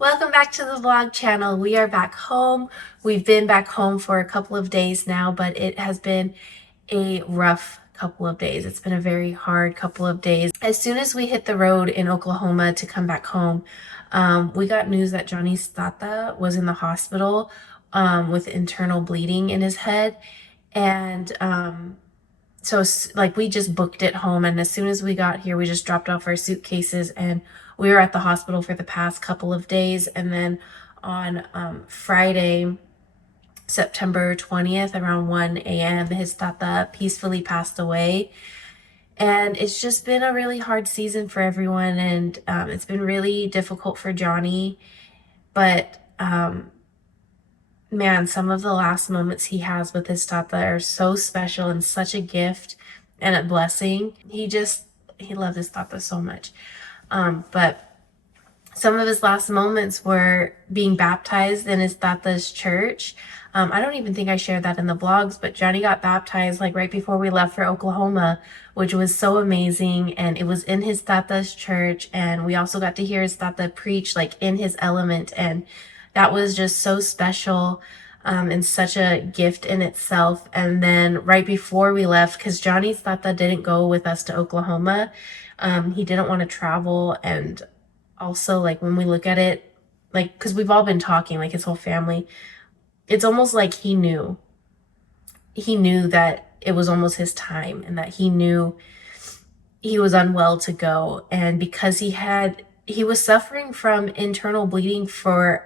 Welcome back to the vlog channel. We are back home. We've been back home for a couple of days now, but it has been a rough couple of days. It's been a very hard couple of days. As soon as we hit the road in Oklahoma to come back home, we got news that Johnny's tata was in the hospital with internal bleeding in his head. And so like we just booked it home, and as soon as we got here we just dropped off our suitcases and we were at the hospital for the past couple of days. And then on Friday, September 20th around 1 a.m. his tata peacefully passed away. And it's just been a really hard season for everyone, and it's been really difficult for Johnny, but man, some of the last moments he has with his tata are so special and such a gift and a blessing. He loved his tata so much. But some of his last moments were being baptized in his tata's church. I don't even think I shared that in the vlogs, but Johnny got baptized like right before we left for Oklahoma, which was so amazing. And it was in his tata's church, and we also got to hear his tata preach like in his element, and that was just so special and such a gift in itself. And then right before we left, because Johnny's tata didn't go with us to Oklahoma, he didn't want to travel. And also, like, when we look at it, like, because we've all been talking, like his whole family, it's almost like he knew that it was almost his time, and that he knew he was unwell to go. And because he was suffering from internal bleeding for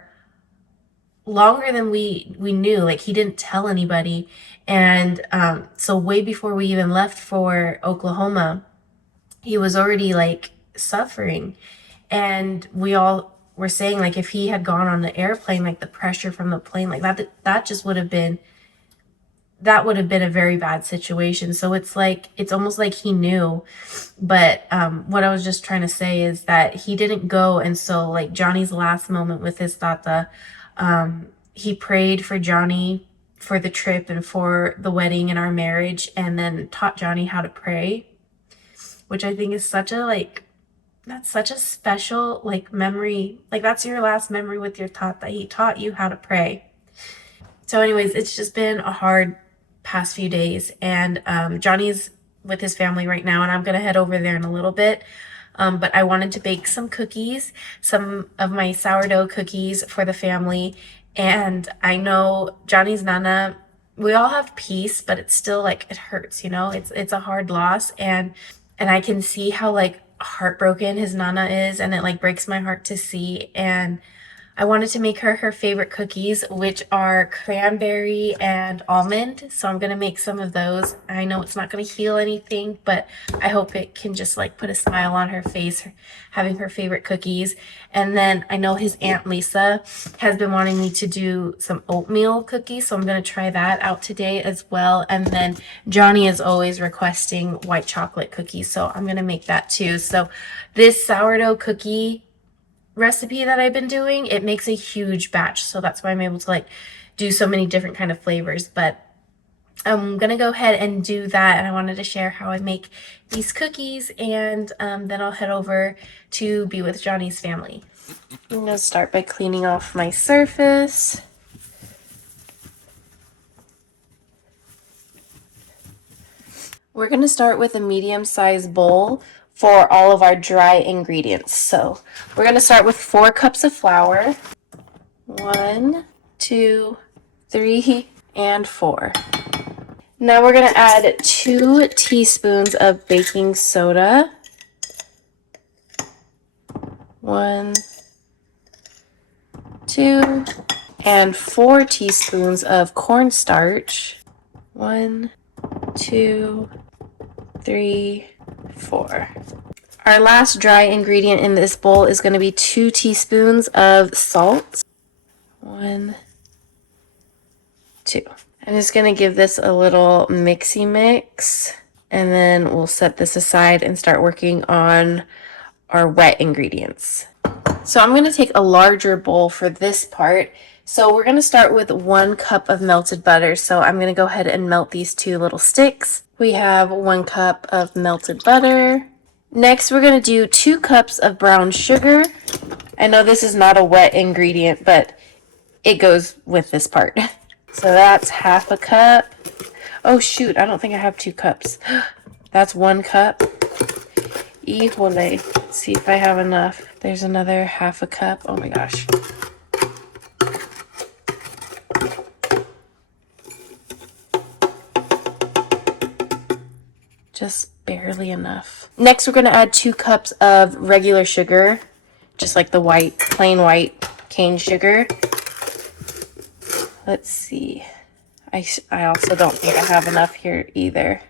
longer than we knew, like he didn't tell anybody. And so way before we even left for Oklahoma, he was already like suffering. And we all were saying, like, if he had gone on the airplane, like the pressure from the plane, like that just would have been a very bad situation. So it's like, it's almost like he knew. But what I was just trying to say is that he didn't go. And so like Johnny's last moment with his tata, he prayed for Johnny for the trip and for the wedding and our marriage, and then taught Johnny how to pray, which I think is that's such a special like memory. Like, that's your last memory with your tata. He taught you how to pray. So anyways, it's just been a hard past few days, and Johnny's with his family right now, and I'm gonna head over there in a little bit. But I wanted to bake some cookies, some of my sourdough cookies for the family. And I know Johnny's nana, we all have peace, but it's still like, it hurts, it's a hard loss. And I can see how like heartbroken his nana is, and it like breaks my heart to see. And I wanted to make her favorite cookies, which are cranberry and almond. So I'm going to make some of those. I know it's not going to heal anything, but I hope it can just like put a smile on her face, having her favorite cookies. And then I know his Aunt Lisa has been wanting me to do some oatmeal cookies, so I'm going to try that out today as well. And then Johnny is always requesting white chocolate cookies, so I'm going to make that too. So this sourdough cookie recipe that I've been doing, it makes a huge batch, so that's why I'm able to like do so many different kind of flavors. But I'm gonna go ahead and do that, and I wanted to share how I make these cookies, and then I'll head over to be with Johnny's family. I'm gonna start by cleaning off my surface. We're gonna start with a medium-sized bowl for all of our dry ingredients. So we're going to start with 4 cups of flour. 1, 2, 3, and 4. Now we're going to add 2 teaspoons of baking soda. 1, 2, and 4 teaspoons of cornstarch. 1, 2, 3, 4. Our last dry ingredient in this bowl is going to be 2 teaspoons of salt. 1, 2. I'm just going to give this a little mixy mix, and then we'll set this aside and start working on our wet ingredients. So I'm going to take a larger bowl for this part. So we're going to start with 1 cup of melted butter. So I'm going to go ahead and melt these 2 little sticks. We have 1 cup of melted butter. Next, we're going to do 2 cups of brown sugar. I know this is not a wet ingredient, but it goes with this part. So that's half a cup. Oh shoot, I don't think I have 2 cups. That's 1 cup. Híjole. Let's see if I have enough. There's another half a cup. Oh my gosh. Just barely enough. Next, we're going to add 2 cups of regular sugar, just like the white, plain white cane sugar. Let's see. I also don't think I have enough here either.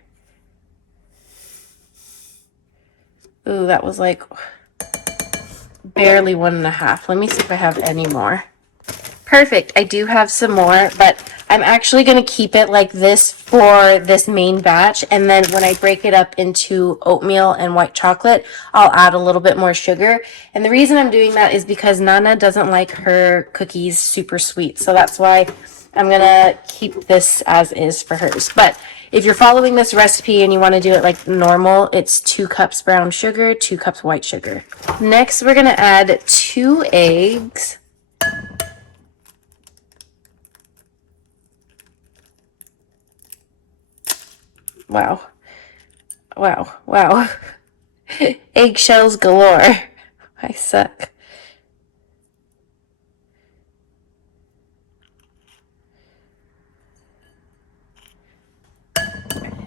Ooh, that was like barely 1.5. Let me see if I have any more. Perfect. I do have some more, but I'm actually going to keep it like this for this main batch. And then when I break it up into oatmeal and white chocolate, I'll add a little bit more sugar. And the reason I'm doing that is because Nana doesn't like her cookies super sweet. So that's why I'm going to keep this as is for hers. But if you're following this recipe and you want to do it like normal, it's 2 cups brown sugar, 2 cups white sugar. Next, we're going to add 2 eggs. Wow. Wow. Wow. Eggshells galore. I suck.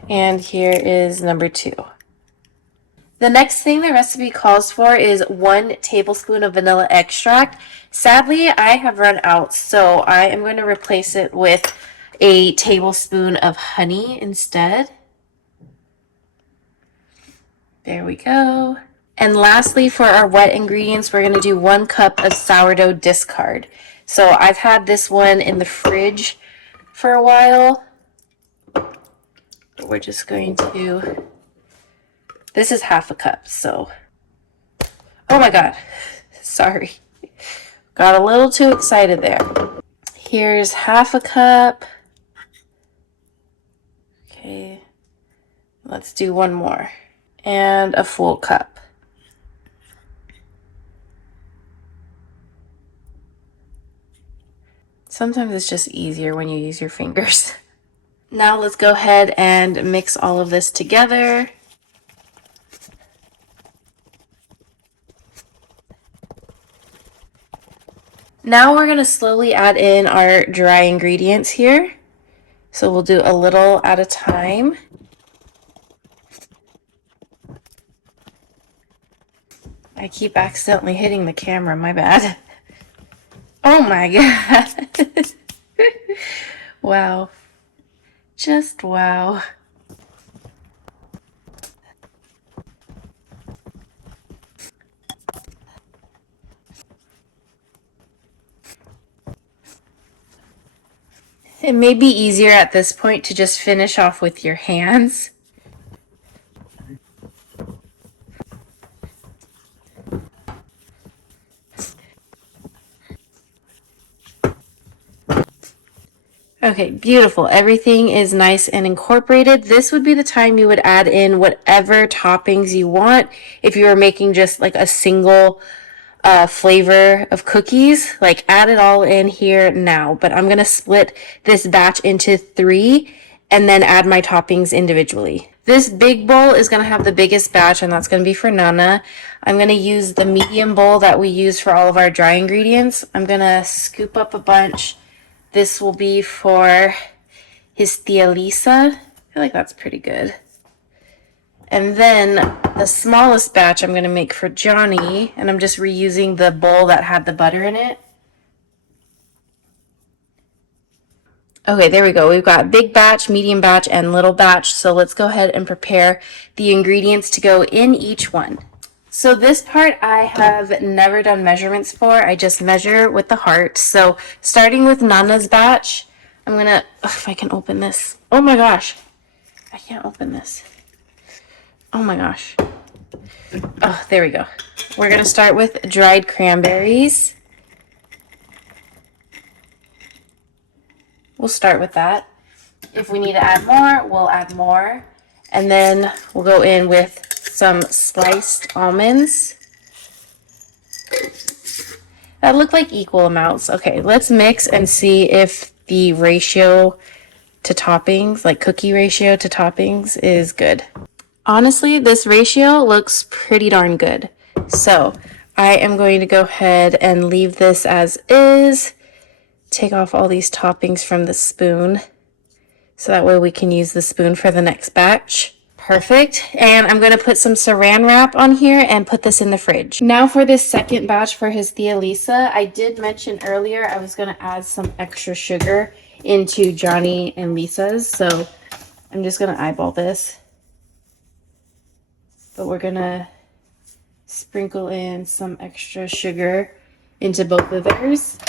And here is number 2. The next thing the recipe calls for is 1 tablespoon of vanilla extract. Sadly, I have run out, so I am going to replace it with a tablespoon of honey instead. There we go. And lastly, for our wet ingredients, we're going to do 1 cup of sourdough discard. So I've had this one in the fridge for a while. But we're just going to... This is half a cup, so... Oh my god. Sorry. Got a little too excited there. Here's half a cup. Okay. Let's do 1 more. And a full cup. Sometimes it's just easier when you use your fingers. Now let's go ahead and mix all of this together. Now we're going to slowly add in our dry ingredients here. So we'll do a little at a time. I keep accidentally hitting the camera, my bad. Oh my god. Wow. Just wow. It may be easier at this point to just finish off with your hands. Okay, beautiful. Everything is nice and incorporated. This would be the time you would add in whatever toppings you want. If you were making just like a single flavor of cookies, like add it all in here now. But I'm going to split this batch into 3 and then add my toppings individually. This big bowl is going to have the biggest batch, and that's going to be for Nana. I'm going to use the medium bowl that we use for all of our dry ingredients. I'm going to scoop up a bunch. This will be for his Tia Lisa. I feel like that's pretty good. And then the smallest batch I'm going to make for Johnny, and I'm just reusing the bowl that had the butter in it. Okay, there we go. We've got big batch, medium batch, and little batch. So let's go ahead and prepare the ingredients to go in each one. So this part I have never done measurements for. I just measure with the heart. So starting with Nana's batch, I'm gonna, if I can open this. Oh my gosh, I can't open this. Oh my gosh. Oh, there we go. We're gonna start with dried cranberries. We'll start with that. If we need to add more, we'll add more. And then we'll go in with some sliced almonds. That looked like equal amounts. Okay, let's mix and see if the ratio to toppings, like cookie ratio to toppings, is good. Honestly, this ratio looks pretty darn good. So I am going to go ahead and leave this as is. Take off all these toppings from the spoon, so that way we can use the spoon for the next batch. Perfect. And I'm going to put some saran wrap on here and put this in the fridge. Now for this second batch for his Thea Lisa, I did mention earlier I was going to add some extra sugar into Johnny and Lisa's. So I'm just going to eyeball this. But we're going to sprinkle in some extra sugar into both of theirs.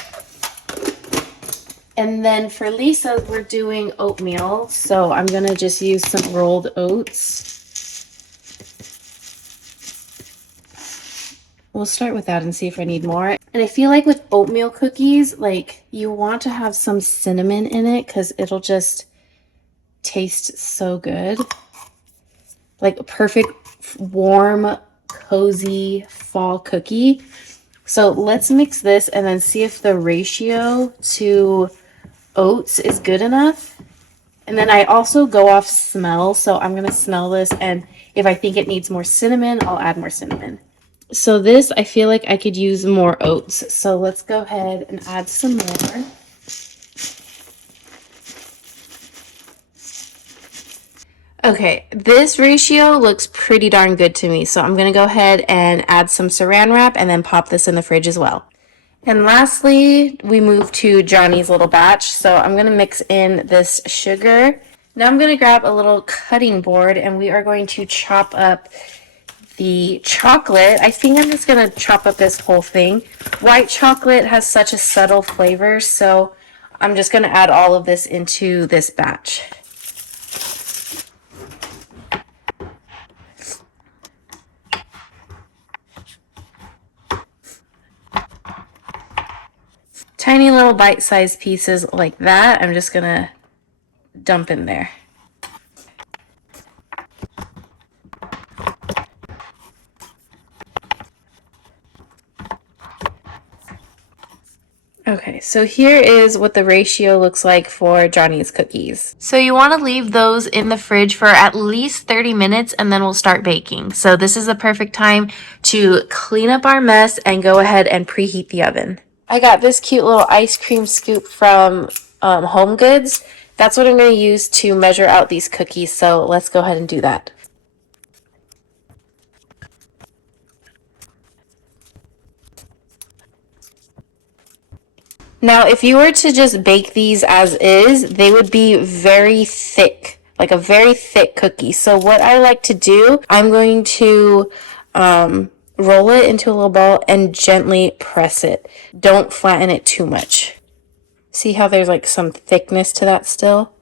And then for Lisa, we're doing oatmeal. So I'm going to just use some rolled oats. We'll start with that and see if I need more. And I feel like with oatmeal cookies, like you want to have some cinnamon in it because it'll just taste so good. Like a perfect, warm, cozy fall cookie. So let's mix this and then see if the ratio to oats is good enough. And then I also go off smell, so I'm going to smell this, and if I think it needs more cinnamon, I'll add more cinnamon. So this, I feel like I could use more oats. So let's go ahead and add some more. Okay, this ratio looks pretty darn good to me. So I'm going to go ahead and add some saran wrap and then pop this in the fridge as well. And lastly, we move to Johnny's little batch. So I'm going to mix in this sugar. Now I'm going to grab a little cutting board and we are going to chop up the chocolate. I think I'm just going to chop up this whole thing. White chocolate has such a subtle flavor, so I'm just going to add all of this into this batch. Tiny little bite-sized pieces like that, I'm just going to dump in there. Okay, so here is what the ratio looks like for Johnny's cookies. So you want to leave those in the fridge for at least 30 minutes and then we'll start baking. So this is the perfect time to clean up our mess and go ahead and preheat the oven. I got this cute little ice cream scoop from Home Goods. That's what I'm going to use to measure out these cookies, so let's go ahead and do that. Now, if you were to just bake these as is, they would be very thick, like a very thick cookie. So what I like to do, I'm going to roll it into a little ball and gently press it. Don't flatten it too much. See how there's like some thickness to that still?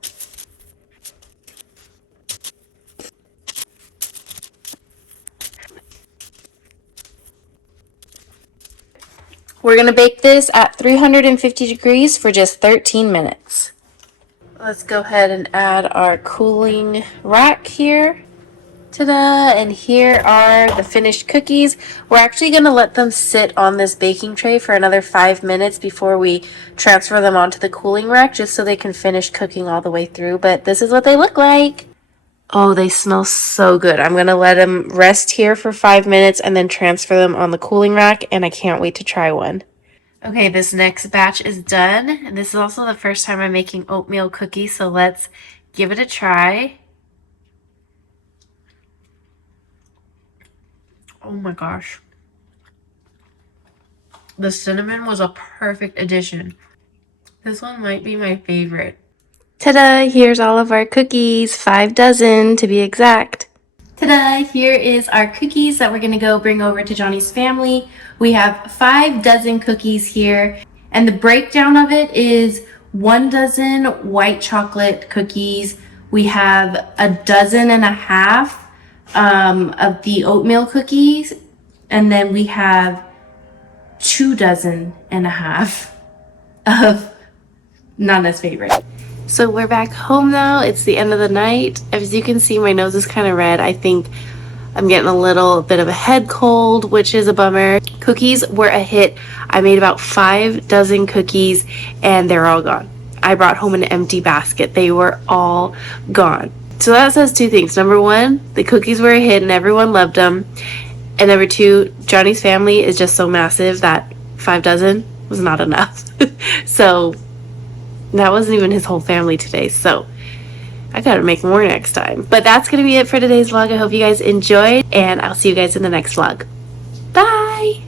We're going to bake this at 350 degrees for just 13 minutes. Let's go ahead and add our cooling rack here. Ta-da! And here are the finished cookies. We're actually going to let them sit on this baking tray for another 5 minutes before we transfer them onto the cooling rack, just so they can finish cooking all the way through. But this is what they look like. Oh, they smell so good. I'm going to let them rest here for 5 minutes and then transfer them on the cooling rack, and I can't wait to try one. Okay, this next batch is done. And this is also the first time I'm making oatmeal cookies, so let's give it a try. Oh my gosh. The cinnamon was a perfect addition. This one might be my favorite. Ta-da! Here's all of our cookies, 5 dozen to be exact. Ta-da! Here is our cookies that we're gonna go bring over to Johnny's family. We have 5 dozen cookies here, and the breakdown of it is 1 dozen white chocolate cookies. We have 1.5 dozen of the oatmeal cookies, and then we have 2.5 dozen of Nana's favorite. So we're back home now. It's the end of the night. As you can see, my nose is kind of red. I think I'm getting a little bit of a head cold, which is a bummer. Cookies were a hit. I made about 5 dozen cookies and they're all gone. I brought home an empty basket. They were all gone. So that says 2 things. Number 1, the cookies were a hit and everyone loved them. And number 2, Johnny's family is just so massive that 5 dozen was not enough. So that wasn't even his whole family today. So I gotta make more next time. But that's gonna be it for today's vlog. I hope you guys enjoyed, and I'll see you guys in the next vlog. Bye!